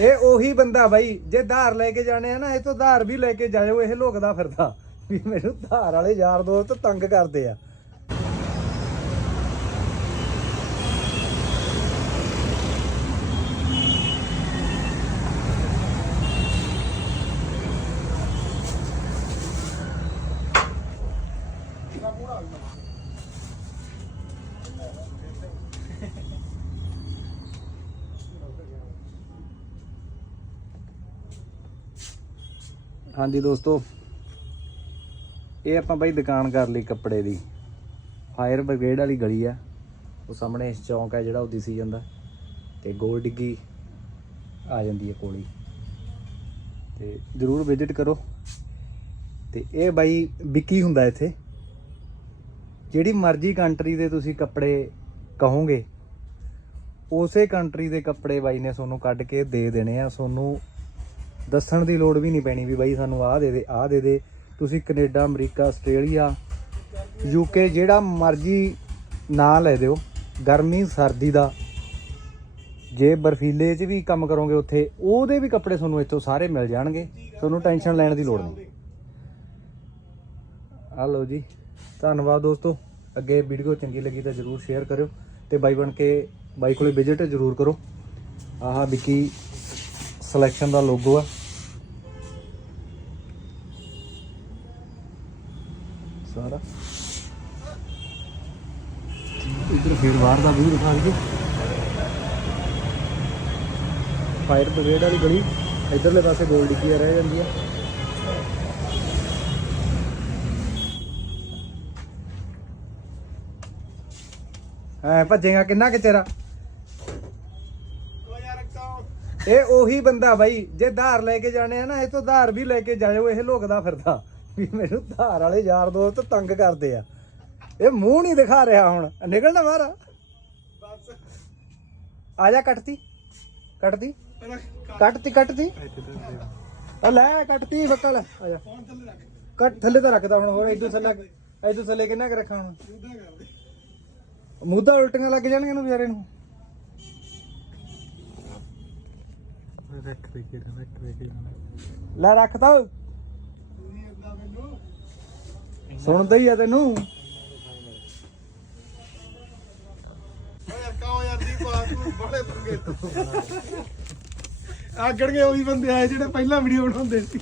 ਇਹ ਉਹੀ ਬੰਦਾ ਬਾਈ, ਜੇ ਧਾਰ ਲੈ ਕੇ ਜਾਣੇ ਆ ਨਾ, ਇਹ ਤੋਂ ਧਾਰ ਵੀ ਲੈ ਕੇ ਜਾਇਓ, ਇਹ ਲੁਕਦਾ ਫਿਰਦਾ। ਵੀ ਮੈਨੂੰ ਧਾਰ ਵਾਲੇ ਯਾਰ ਦੋਸਤ ਤੰਗ ਕਰਦੇ ਆ। ਹਾਂਜੀ ਦੋਸਤੋ, ਇਹ ਆਪਾਂ ਬਾਈ ਦੁਕਾਨ ਕਰ ਲਈ ਕੱਪੜੇ ਦੀ। ਫਾਇਰ ਬ੍ਰਿਗੇਡ ਵਾਲੀ ਗਲੀ ਆ। ਉਹ ਸਾਹਮਣੇ ਚੌਂਕ ਹੈ ਜਿਹੜਾ ਉਹ ਦਿਸੀ ਜਾਂਦਾ। ਤੇ ਗੋਲ ਡਿੱਗੀ ਆ ਜਾਂਦੀ ਹੈ ਕੋਲੀ ਤੇ ਜਰੂਰ ਵਿਜ਼ਿਟ ਕਰੋ। ਤੇ ਇਹ ਬਾਈ ਵਿਕੀ ਹੁੰਦਾ ਇੱਥੇ। ਜਿਹੜੀ ਮਰਜ਼ੀ ਕੰਟਰੀ ਦੇ ਤੁਸੀਂ ਕੱਪੜੇ ਕਹੋਗੇ, ਉਸੇ ਕੰਟਰੀ ਦੇ ਕੱਪੜੇ ਬਾਈ ਨੇ ਤੁਹਾਨੂੰ ਕੱਢ ਕੇ ਦੇ ਦੇਣੇ ਆ। ਤੁਹਾਨੂੰ ਦੱਸਣ ਦੀ ਲੋੜ ਵੀ ਨਹੀਂ ਪੈਣੀ ਵੀ ਬਾਈ ਸਾਨੂੰ ਆਹ ਦੇ ਦੇ, ਆਹ ਦੇ ਦੇ। ਤੁਸੀਂ ਕੈਨੇਡਾ, ਅਮਰੀਕਾ, ਆਸਟ੍ਰੇਲੀਆ ਯੂਕੇ ਜਿਹੜਾ ਮਰਜ਼ੀ ਨਾਂ ਲੈ ਦਿਓ। ਗਰਮੀ, ਸਰਦੀ ਦਾ। ਜੇ ਬਰਫੀਲੇ 'ਚ ਵੀ ਕੰਮ ਕਰੋਗੇ ਉੱਥੇ, ਉਹਦੇ ਵੀ ਕੱਪੜੇ ਤੁਹਾਨੂੰ ਇੱਥੋਂ ਸਾਰੇ ਮਿਲ ਜਾਣਗੇ। ਤੁਹਾਨੂੰ ਟੈਨਸ਼ਨ ਲੈਣ ਦੀ ਲੋੜ ਨਹੀਂ। ਆ ਲਓ ਜੀ। ਧੰਨਵਾਦ ਦੋਸਤੋ। ਅੱਗੇ ਵੀਡੀਓ ਚੰਗੀ ਲੱਗੀ ਤਾਂ ਜਰੂਰ ਸ਼ੇਅਰ ਕਰਿਓ ਤੇ ਬਾਈ ਬਣ ਕੇ ਬਾਈ ਕੋਲੇ ਵਿਜ਼ਿਟ ਜਰੂਰ ਕਰੋ। ਆਹ ਵਿੱਕੀ ਸਿਲੈਕਸ਼ਨ ਦਾ ਲੋਗੋ ਆ। ਸਾਰਾ। ਇਧਰ ਫੇਰ ਬਾਹਰ ਦਾ ਵੀ ਦਿਖਾ ਦਿਓ ਫਾਇਰ ਬ੍ਰਿਗੇਡ ਵਾਲੀ ਗਲੀ, ਇਧਰਲੇ ਪਾਸੇ ਗੋਲ ਡਿੱਗੀ ਰਹਿ ਜਾਂਦੀ ਆ। ਐ ਭੱਜੇਗਾ ਕਿੰਨਾ ਕਿ ਚਿਰ ਇਹ ਉਹੀ ਬੰਦਾ ਬਾਈ ਜੇ ਧਾਰ ਲੈ ਕੇ ਜਾਣੇ ਆ ਨਾ ਇਹ ਤੋਂ ਧਾਰ ਵੀ ਲੈ ਕੇ ਜਾਇਓ ਇਹ ਲੁਕਦਾ ਫਿਰਦਾ। ਵੀ ਮੈਨੂੰ ਧਾਰ ਵਾਲੇ ਯਾਰ ਦੋਸਤ ਤੰਗ ਕਰਦੇ ਆ। ਇਹ ਮੂੰਹ ਨਹੀਂ ਦਿਖਾ ਰਿਹਾ ਹੁਣ। ਨਿਕਲਣਾ ਬਾਹਰ। ਆ ਜਾ ਕੱਟਤੀ। ਕੱਟਤੀ। ਕੱਟਤੀ ਕੱਟਤੀ। ਆ ਲੈ ਕੱਟਤੀ ਬੱਕਲ ਆ ਜਾ। ਕੱਟ ਥੱਲੇ ਤਾਂ ਰੱਖਦਾ ਹੁਣ ਹੋਰ ਇਦੋਂ ਥੱਲੇ ਇਦੋਂ ਥੱਲੇ ਕਿੰਨਾ ਕੁ ਰੱਖਾਂ ਹੁਣ? ਮੁੱਦਾ ਉਲਟੀਆਂ ਲੱਗ ਜਾਣਗੀਆਂ ਨੂੰ ਵਿਚਾਰੇ ਨੂੰ। ਲੈ ਰੱਖਤਾ ਓਏ। ਸੁਣਦਾ ਹੀ ਆ ਤੈਨੂੰ। ਆਗਣਗੇ ਉਹੀ ਬੰਦੇ ਆਏ ਜਿਹੜੇ ਪਹਿਲਾਂ ਵੀਡੀਓ ਬਣਾਉਂਦੇ ਸੀ।